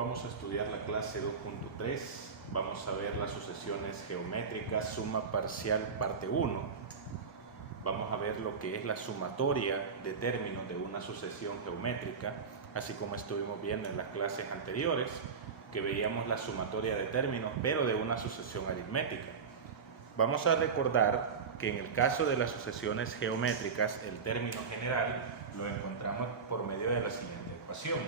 vamos a estudiar la clase 2.3. Vamos a ver las sucesiones geométricas, suma parcial, parte 1. Vamos a ver lo que es la sumatoria de términos de una sucesión geométrica, así como estuvimos viendo en las clases anteriores, que veíamos la sumatoria de términos, pero de una sucesión aritmética. Vamos a recordar que en el caso de las sucesiones geométricas, el término general lo encontramos por medio de la siguiente ecuación.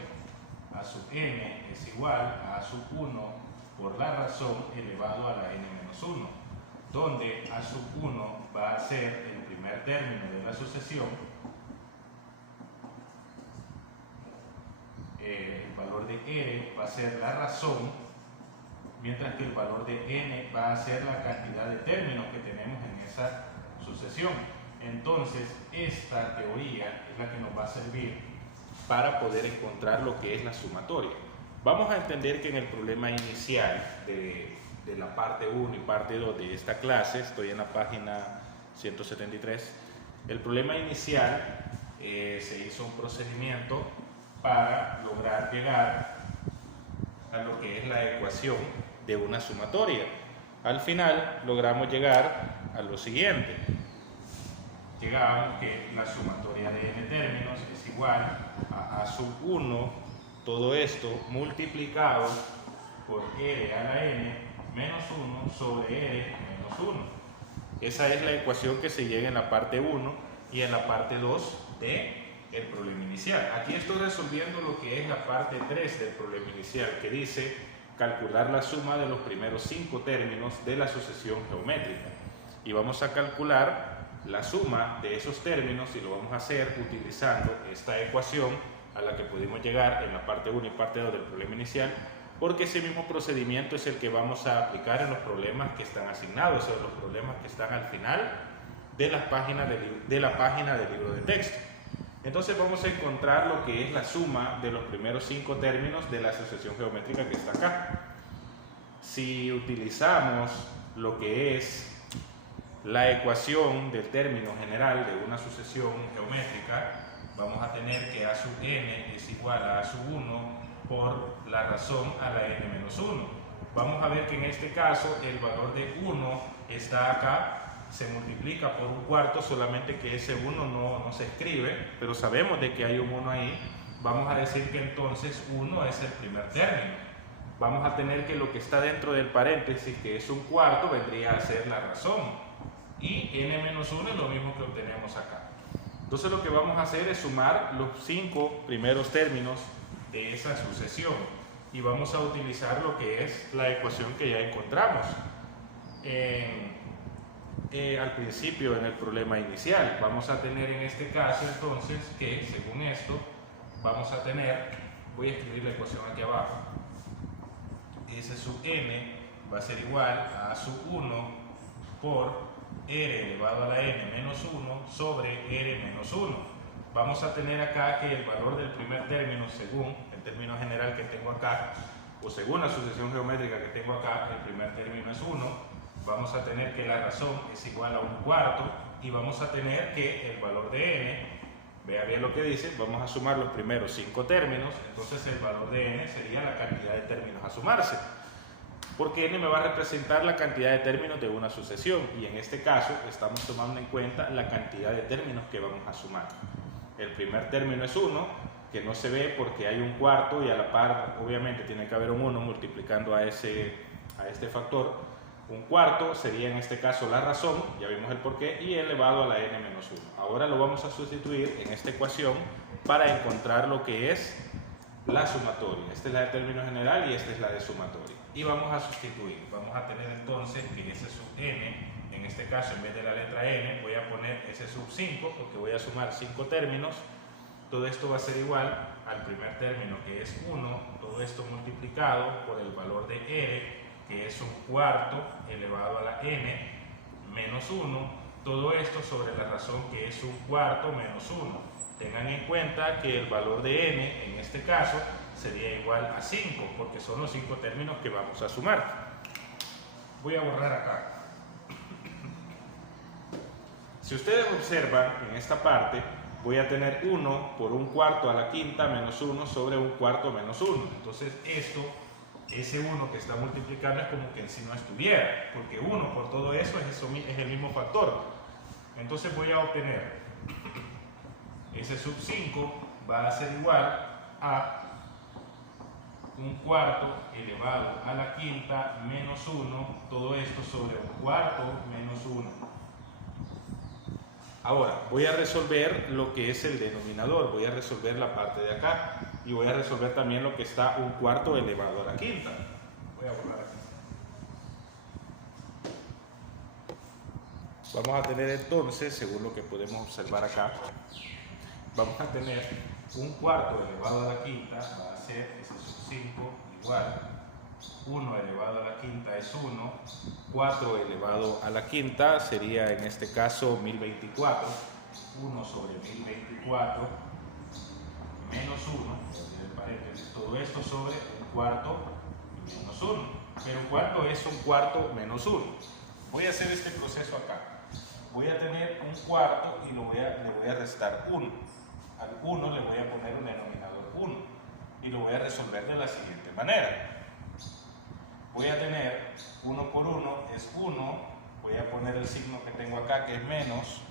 A sub n es igual a A sub 1 por la razón elevado a la n menos 1, donde A sub 1 va a ser el primer término de la sucesión, el valor de r va a ser la razón, mientras que el valor de n va a ser la cantidad de términos que tenemos en esa sucesión. Entonces, esta teoría es la que nos va a servir para poder encontrar lo que es la sumatoria. Vamos a entender que en el problema inicial de la parte 1 y parte 2 de esta clase, estoy en la página 173, el problema inicial se hizo un procedimiento para lograr llegar a lo que es la ecuación de una sumatoria. Al final logramos llegar a lo siguiente. Llegamos que la sumatoria de n términos es igual a A sub 1, todo esto multiplicado por r a la n menos 1 sobre r menos 1. Esa es la ecuación que se llega en la parte 1 y en la parte 2 del problema inicial. Aquí estoy resolviendo lo que es la parte 3 del problema inicial, que dice calcular la suma de los primeros 5 términos de la sucesión geométrica. Y vamos a calcular la suma de esos términos y lo vamos a hacer utilizando esta ecuación a la que pudimos llegar en la parte 1 y parte 2 del problema inicial, porque ese mismo procedimiento es el que vamos a aplicar en los problemas que están asignados, o sea, los problemas que están al final de la página del libro de texto. Entonces vamos a encontrar lo que es la suma de los primeros 5 términos de la sucesión geométrica que está acá. Si utilizamos lo que es la ecuación del término general de una sucesión geométrica, vamos a tener que A sub n es igual a A sub 1 por la razón a la n menos 1. Vamos a ver que en este caso el valor de 1 está acá, se multiplica por un cuarto, solamente que ese 1 no se escribe, pero sabemos de que hay un 1 ahí. Vamos a decir que entonces 1 es el primer término. Vamos a tener que lo que está dentro del paréntesis, que es un cuarto, vendría a ser la razón. Y n menos 1 es lo mismo que obtenemos acá. Entonces lo que vamos a hacer es sumar los 5 primeros términos de esa sucesión. Y vamos a utilizar lo que es la ecuación que ya encontramos al principio en el problema inicial. Vamos a tener en este caso entonces que, según esto, vamos a tener, voy a escribir la ecuación aquí abajo, S sub n va a ser igual a A sub 1 por r elevado a la n menos 1 sobre r menos 1. Vamos a tener acá que el valor del primer término, según el término general que tengo acá, o según la sucesión geométrica que tengo acá, el primer término es 1. Vamos a tener que la razón es igual a un cuarto y vamos a tener que el valor de n, vea bien lo que dice, vamos a sumar los primeros 5 términos, entonces el valor de n sería la cantidad de términos a sumarse, porque n me va a representar la cantidad de términos de una sucesión y en este caso estamos tomando en cuenta la cantidad de términos que vamos a sumar. El primer término es 1, que no se ve porque hay un cuarto y a la par obviamente tiene que haber un 1 multiplicando a este factor. Un cuarto sería en este caso la razón, ya vimos el porqué, y elevado a la n menos 1. Ahora lo vamos a sustituir en esta ecuación para encontrar lo que es la sumatoria. Esta es la de término general y esta es la de sumatoria. Y vamos a sustituir. Vamos a tener entonces que S sub n, en este caso en vez de la letra n, voy a poner S sub 5 porque voy a sumar 5 términos. Todo esto va a ser igual al primer término, que es 1, todo esto multiplicado por el valor de r, que es un cuarto elevado a la n menos 1, todo esto sobre la razón, que es un cuarto menos 1. Tengan en cuenta que el valor de n en este caso sería igual a 5, porque son los 5 términos que vamos a sumar. Voy a borrar acá. Si ustedes observan en esta parte, voy a tener 1 por 1/4 a la quinta menos 1 sobre 1/4 menos 1. Entonces esto, ese 1 que está multiplicando es como que en sí no estuviera, porque 1 por todo eso es el mismo factor. Entonces voy a obtener ese sub 5 va a ser igual a 1/4 elevado a la quinta menos 1, todo esto sobre 1/4 menos 1. Ahora, voy a resolver lo que es el denominador, voy a resolver la parte de acá y voy a resolver también lo que está 1/4 elevado a la quinta. Voy a borrar aquí. Vamos a tener entonces, según lo que podemos observar acá, vamos a tener 1/4 elevado a la quinta, va a ser ese sub 5 igual 1 elevado a la quinta es 1, 4 elevado a la quinta sería en este caso 1024, 1 sobre 1024 menos 1, todo esto sobre 1/4 menos 1, pero ¿cuánto es 1/4 menos 1? Voy a hacer este proceso acá, voy a tener 1/4 y le voy a restar 1, al 1 le voy a poner un denominador 1 y lo voy a resolver de la siguiente manera. Voy a tener 1 por 1 es 1, voy a poner el signo que tengo acá que es menos,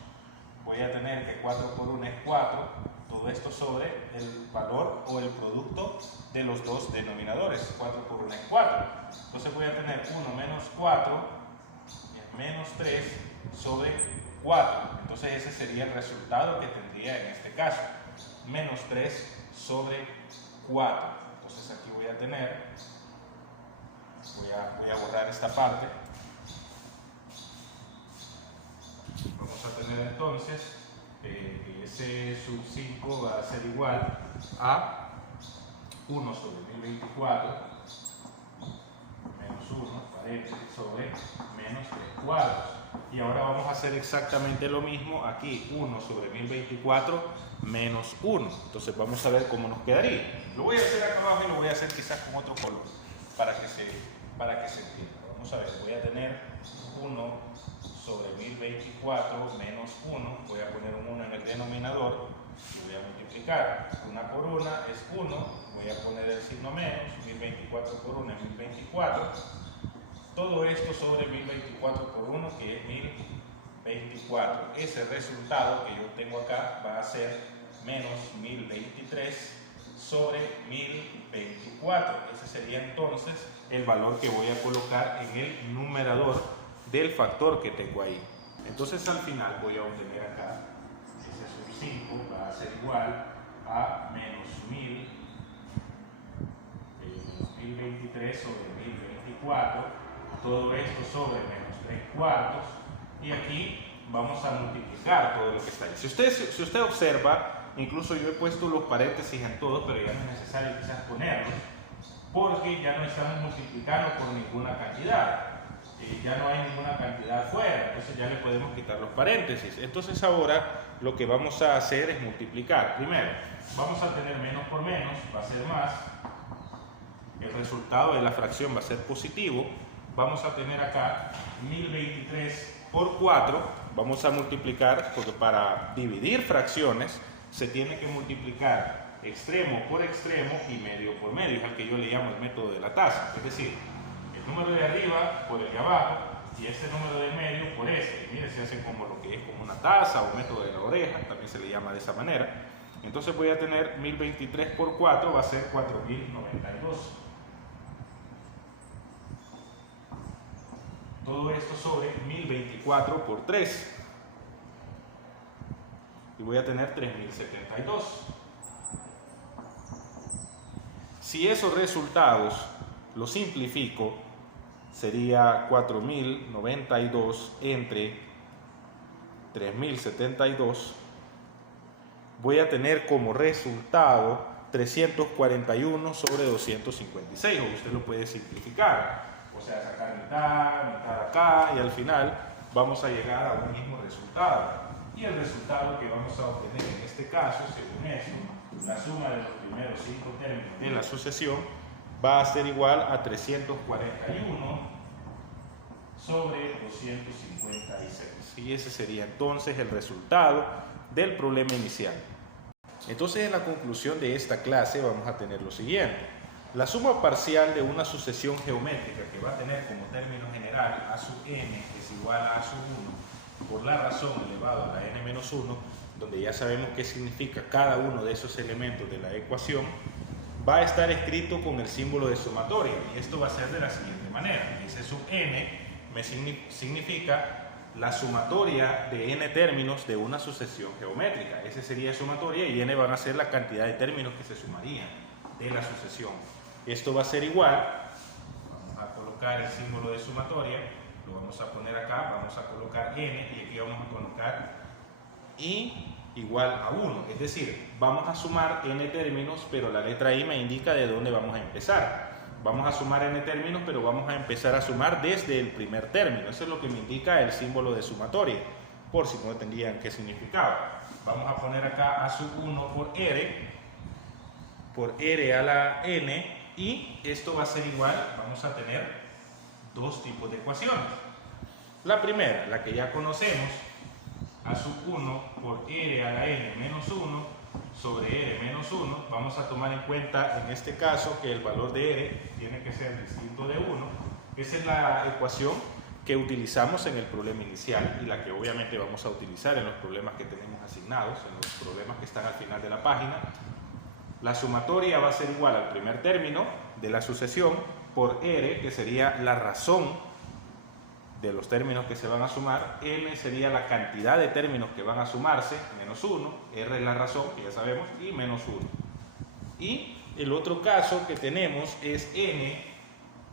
voy a tener que 4 por 1 es 4, todo esto sobre el valor o el producto de los dos denominadores, 4 por 1 es 4. Entonces voy a tener 1 menos 4 es menos 3 sobre 4. Entonces ese sería el resultado que tendría en este caso, menos 3 sobre 4. Entonces aquí voy a tener... Voy a borrar esta parte. Vamos a tener entonces que ese sub 5 va a ser igual a 1 sobre 1024 menos 1, paréntesis, sobre menos 3 cuartos. Y ahora vamos a hacer exactamente lo mismo aquí, 1 sobre 1024 menos 1. Entonces vamos a ver cómo nos quedaría. Lo voy a hacer acá abajo y lo voy a hacer quizás con otro color para que se entienda. Vamos a ver, voy a tener 1 sobre 1024 menos 1, voy a poner un 1 en el denominador y voy a multiplicar. 1 por 1 es 1, voy a poner el signo menos, 1024 por 1 es 1024. Todo esto sobre 1024 por 1 que es 1024. Ese resultado que yo tengo acá va a ser menos 1023 sobre 1024. Ese sería entonces el valor que voy a colocar en el numerador del factor que tengo ahí. Entonces al final voy a obtener acá ese sub 5 va a ser igual a menos 1023 sobre 1024, todo esto sobre menos 3 cuartos, y aquí vamos a multiplicar todo lo que está ahí. Si usted observa, incluso yo he puesto los paréntesis en todos, pero ya no es necesario quizás ponerlos, porque ya no estamos multiplicando por ninguna cantidad. Ya no hay ninguna cantidad fuera, entonces ya le podemos quitar los paréntesis. Entonces ahora lo que vamos a hacer es multiplicar. Primero, vamos a tener menos por menos, va a ser más. El resultado de la fracción va a ser positivo. Vamos a tener acá 1023 por 4. Vamos a multiplicar, porque para dividir fracciones se tiene que multiplicar extremo por extremo y medio por medio. Es al que yo le llamo el método de la taza. Es decir, el número de arriba por el de abajo y este número de medio por este. Mire, se hace como lo que es como una taza o método de la oreja, también se le llama de esa manera. Entonces voy a tener 1023 por 4, va a ser 4092. Todo esto sobre 1024 por 3. Y voy a tener 3072. Si esos resultados los simplifico, sería 4092 entre 3072. Voy a tener como resultado 341 sobre 256, o usted lo puede simplificar. O sea, sacar mitad acá, y al final vamos a llegar a un mismo resultado. Y el resultado que vamos a obtener en este caso, según eso, la suma de los primeros 5 términos de la sucesión va a ser igual a 341 sobre 256. Y ese sería entonces el resultado del problema inicial. Entonces, en la conclusión de esta clase vamos a tener lo siguiente. La suma parcial de una sucesión geométrica que va a tener como término general a sub n es igual a sub 1 por la razón elevado a la n menos 1, donde ya sabemos qué significa cada uno de esos elementos de la ecuación, va a estar escrito con el símbolo de sumatoria. Y esto va a ser de la siguiente manera. Ese sub n me significa la sumatoria de n términos de una sucesión geométrica. Ese sería sumatoria y n van a ser la cantidad de términos que se sumarían de la sucesión. Esto va a ser igual, vamos a colocar el símbolo de sumatoria, lo vamos a poner acá, vamos a colocar n y aquí vamos a colocar i igual a 1. Es decir, vamos a sumar n términos, pero la letra i me indica de dónde vamos a empezar. Vamos a sumar n términos, pero vamos a empezar a sumar desde el primer término. Eso es lo que me indica el símbolo de sumatoria, por si no entendían qué significaba. Vamos a poner acá a sub 1 por r a la n, y esto va a ser igual, vamos a tener dos tipos de ecuaciones. La primera, la que ya conocemos, a sub 1 por r a la n menos 1 sobre r menos 1, vamos a tomar en cuenta en este caso que el valor de r tiene que ser distinto de 1. Esa es la ecuación que utilizamos en el problema inicial y la que obviamente vamos a utilizar en los problemas que tenemos asignados, en los problemas que están al final de la página. La sumatoria va a ser igual al primer término de la sucesión por r, que sería la razón de los términos que se van a sumar. N sería la cantidad de términos que van a sumarse, menos 1, r es la razón, que ya sabemos, y menos 1. Y el otro caso que tenemos es n,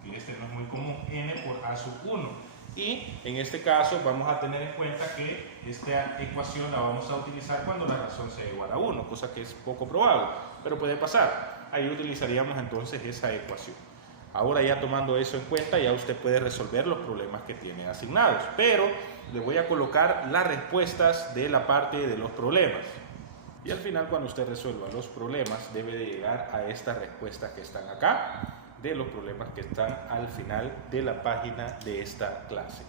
que este no es muy común, n por a sub 1. Y en este caso vamos a tener en cuenta que esta ecuación la vamos a utilizar cuando la razón sea igual a 1, cosa que es poco probable, pero puede pasar. Ahí utilizaríamos entonces esa ecuación. Ahora, ya tomando eso en cuenta, ya usted puede resolver los problemas que tiene asignados, pero le voy a colocar las respuestas de la parte de los problemas. Y al final, cuando usted resuelva los problemas, debe de llegar a estas respuestas que están acá, de los problemas que están al final de la página de esta clase.